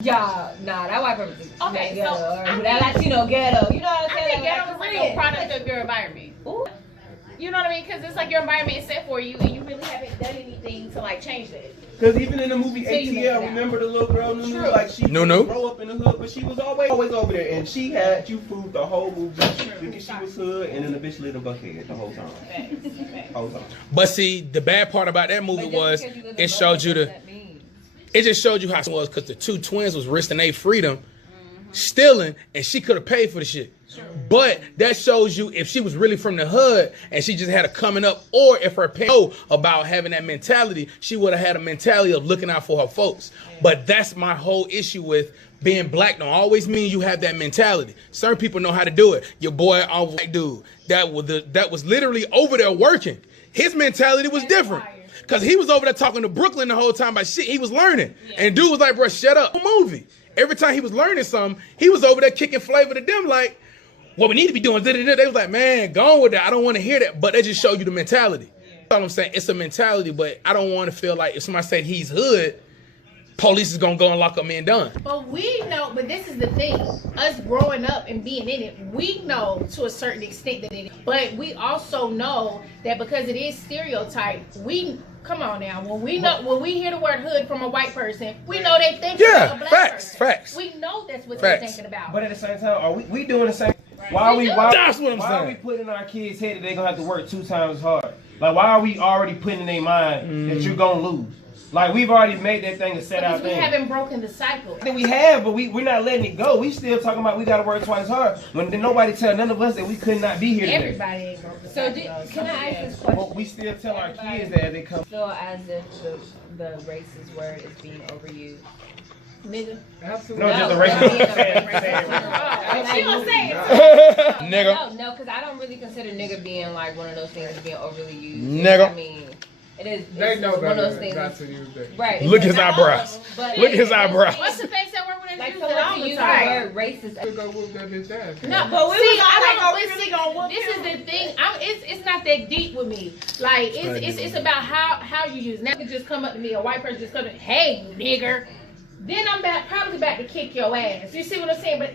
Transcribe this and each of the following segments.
Y'all, nah, that white person is Okay, ghetto, so or that Latino ghetto. You know what I'm I saying? think ghetto is like a product of your environment. Ooh. You know what I mean? Because it's like your environment is set for you, and you really haven't done anything to like change that. Because even in the movie So you make ATL, it remember the little girl Nunu? True. Like she Nunu? grew up in the hood, but she was always over there, and she had you fooled the whole movie because she was hood, and then the bitch lived in Buckhead the whole time. Whole time. But see, the bad part about that movie But just was because you live in it showed you Buffalo, the. what does that mean? It just showed you how it was because the two twins was risking their freedom, stealing, and she could have paid for the shit. But that shows you if she was really from the hood and she just had a coming up, or if her parents know about having that mentality, she would have had a mentality of looking out for her folks. But that's my whole issue with being black. Don't always mean you have that mentality. Certain people know how to do it. Your boy, white dude, that was literally over there working. His mentality was different. Cause he was over there talking to Brooklyn the whole time about shit he was learning. And dude was like, bro, shut up. Movie. Every time he was learning something, he was over there kicking flavor to them like, what we need to be doing. They was like, man, go on with that. I don't want to hear that. But they just show you the mentality. That's all I'm saying. It's a mentality, but I don't want to feel like if somebody said he's hood, police is going to go and lock him in done. But we know, but this is the thing. Us growing up and being in it, we know to a certain extent that it is. But we also know that because it is stereotyped, come on now. When we hear the word hood from a white person, we know they think of a black person. Facts. We know that's what they're thinking about. But at the same time, are we doing the same? Right. Why That's what I'm why saying. are we putting in our kids' head that they're gonna have to work 2 times as hard? Like, why are we already putting in their mind that you're gonna lose? Like, we've already made that thing a set out Because we thing. haven't broken the cycle. I think we have, but we're not letting it go. We still talking about we gotta work twice as hard. When nobody tell none of us that we could not be here today. Everybody ain't broken the So cycle. can I ask this question? But we still tell our kids that as they come. So as if the racist word is being overused. Nigga. No, just a No, racist. She gonna say it. Nigga. No, because I don't really consider nigga being like one of those things that's being overly used. Nigga. I mean, it is. They know one of those things. not to use that. Right. Look at his eyebrows. But Look at his eyebrows. What's the face that word when they Like use someone it all to the use time? the word racist. We go whoop that bitch ass. No, But we see, was all like, I oh, we don't. really gonna whoop This him? is the thing. It's not that deep with me. Like it's about how you use. Now, you just come up to me, a white person just come to, hey nigger. Then I'm probably back to kick your ass. You see what I'm saying? But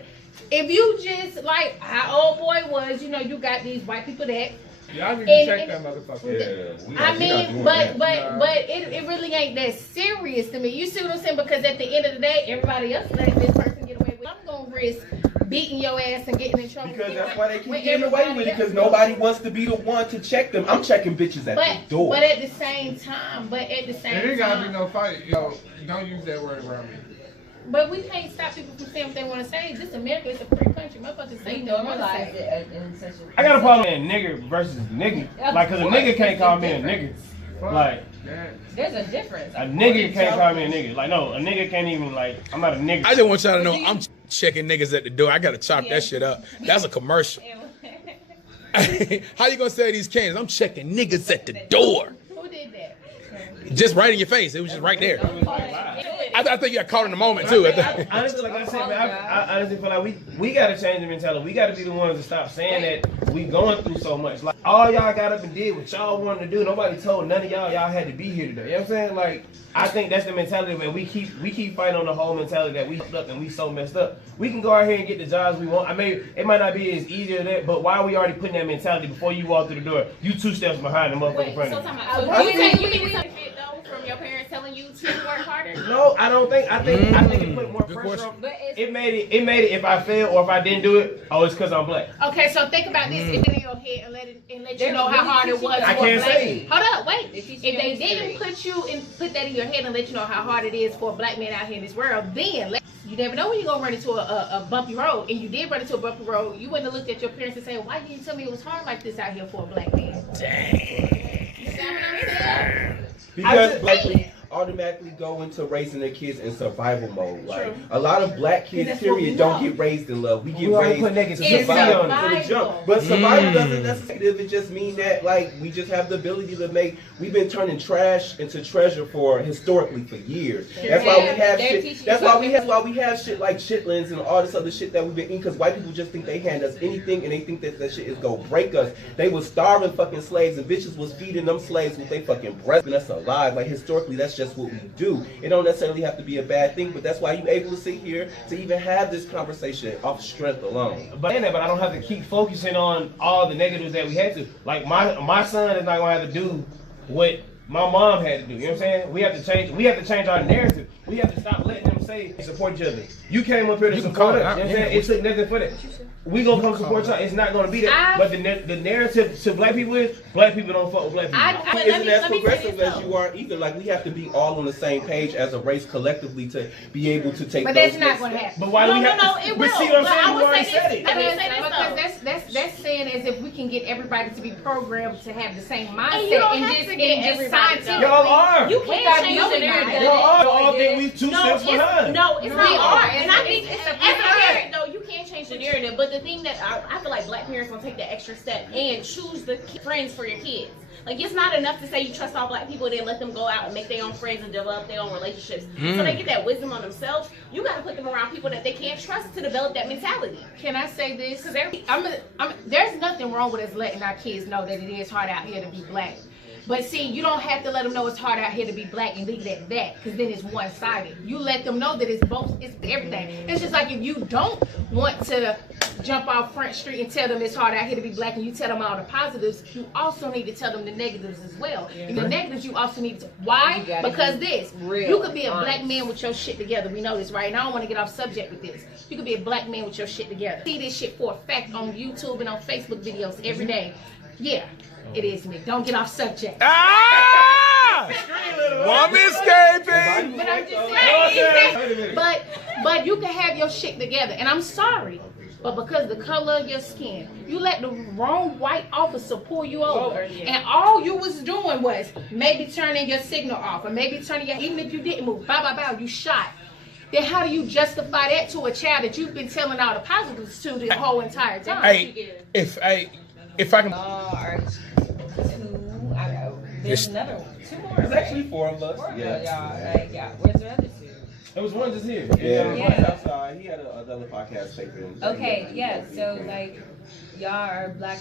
if you just like how old boy was, you got these white people that. Y'all need to check that motherfucker. Yeah, I mean, but it really ain't that serious to me. You see what I'm saying? Because at the end of the day, everybody else letting this person get away with it. I'm gonna risk beating your ass and getting in trouble. Because that's why they keep with getting away with it. everybody Because else. nobody wants to be the one to check them. I'm checking bitches at the door. But at the same time, There ain't gotta be no fight. Yo, don't use that word around me. But we can't stop people from saying what they want to say. This America is a free country. Motherfuckers say They what they want to normalize say. it in such a. I got a problem with nigger versus nigga. Like, cause a nigga can't call me a nigga. Like, There's a difference. a nigga can't call me a nigga. Like, no, a nigga can't even, like, I'm not a nigga. I just want y'all to know I'm checking niggas at the door. I gotta chop that shit up. That's a commercial. How you gonna say these cans? I'm checking niggas at the door. Who did that? Just right in your face. It was just right there. I think you got caught in the moment too. Honestly, like I said, man, I honestly feel like we gotta change the mentality. We gotta be the ones to stop saying that we going through so much. Like, all y'all got up and did what y'all wanted to do. Nobody told none of y'all had to be here today. You know what I'm saying? Like, I think that's the mentality, man. We keep fighting on the whole mentality that we fucked up and we so messed up. We can go out here and get the jobs we want. I mean, it might not be as easy as that, but why are we already putting that mentality before you walk through the door? You 2 steps behind the motherfucker in front of you. So you think some shit though from your parents telling you to work harder? No, I don't think. I think it put more pressure on. It made it if I failed or if I didn't do it. Oh, it's because I'm black. Okay, so think about this. If in your head and let you know how hard it was. I can't say. Hold up, wait. If they didn't put that in your head and let you know how hard it is for a black man out here in this world, then you never know when you're gonna run into a bumpy road. And you did run into a bumpy road. You wouldn't have looked at your parents and say, "Why didn't you tell me it was hard like this out here for a black man?" Dang. You see what I'm saying? Because black people automatically go into raising their kids in survival mode. Like, a lot of black kids, period, don't get raised in love. We get raised to survive to the jump. But survival doesn't necessarily it just mean that, like, we just have the ability to we've been turning trash into treasure historically for years. That's why we have shit. That's why we have shit like chitlins and all this other shit that we've been eating, because white people just think they hand us anything and they think that shit is gonna break us. They was starving fucking slaves and bitches was feeding them slaves with their fucking breath, and that's a lie. Like, historically, that's just just what we do. It don't necessarily have to be a bad thing, but that's why you're able to sit here to even have this conversation off strength alone. But I don't have to keep focusing on all the negatives that we had to. Like my son is not gonna have to do what my mom had to do. You know what I'm saying? We have to change our narrative. We have to stop letting them say support each other. You came up here to support us. You know what I'm saying? It took nothing for that. We gonna come support y'all. It's not gonna be that. But the narrative to black people is black people don't fuck with black people. Isn't as progressive as you are either. Like we have to be all on the same page as a race collectively to be able to take. But those that's not gonna happen. But why we have to? It but will. see what I'm saying? I You would already say said this. it. Because that's saying as if we can get everybody to be programmed to have the same mindset And you don't and have just to get everybody. Y'all are. You can't change the narrative. Y'all all think we two steps behind. No, it's We not. are. And I think It's as a a parent, though, you can't change the narrative. But the thing that I feel like black parents don't take that extra step and choose the friends for your kids. Like, it's not enough to say you trust all black people, then let them go out and make their own friends and develop their own relationships. So they get that wisdom on themselves. You got to put them around people that they can't trust to develop that mentality. Can I say this? Because there's nothing wrong with us letting our kids know that it is hard out here to be black. But see, you don't have to let them know it's hard out here to be black and leave it at that, because then it's one-sided. You let them know that it's both, it's everything. It's just like if you don't want to jump off Front Street and tell them it's hard out here to be black, and you tell them all the positives, you also need to tell them the negatives as well. And the negatives you also need to, why? Because you could be a black man with your shit together. We know this, right? And I don't want to get off subject with this. You could be a black man with your shit together. See this shit for a fact on YouTube and on Facebook videos every day. Yeah. It is me. Don't get off subject. Ah! Woman escaping. But I'm just saying. But you can have your shit together. And I'm sorry. But because the color of your skin, you let the wrong white officer pull you over. And all you was doing was maybe turning your signal off. Or maybe turning your, even if you didn't move, bow, you shot. Then how do you justify that to a child that you've been telling all the positives to this whole entire time? Hey, if I can. There's another one. 2 more. There's actually 4 of us. Yeah. Where's the other 2? There was one just here. Yeah. Outside. He had another podcast paper. Okay, yeah. So like, y'all are black.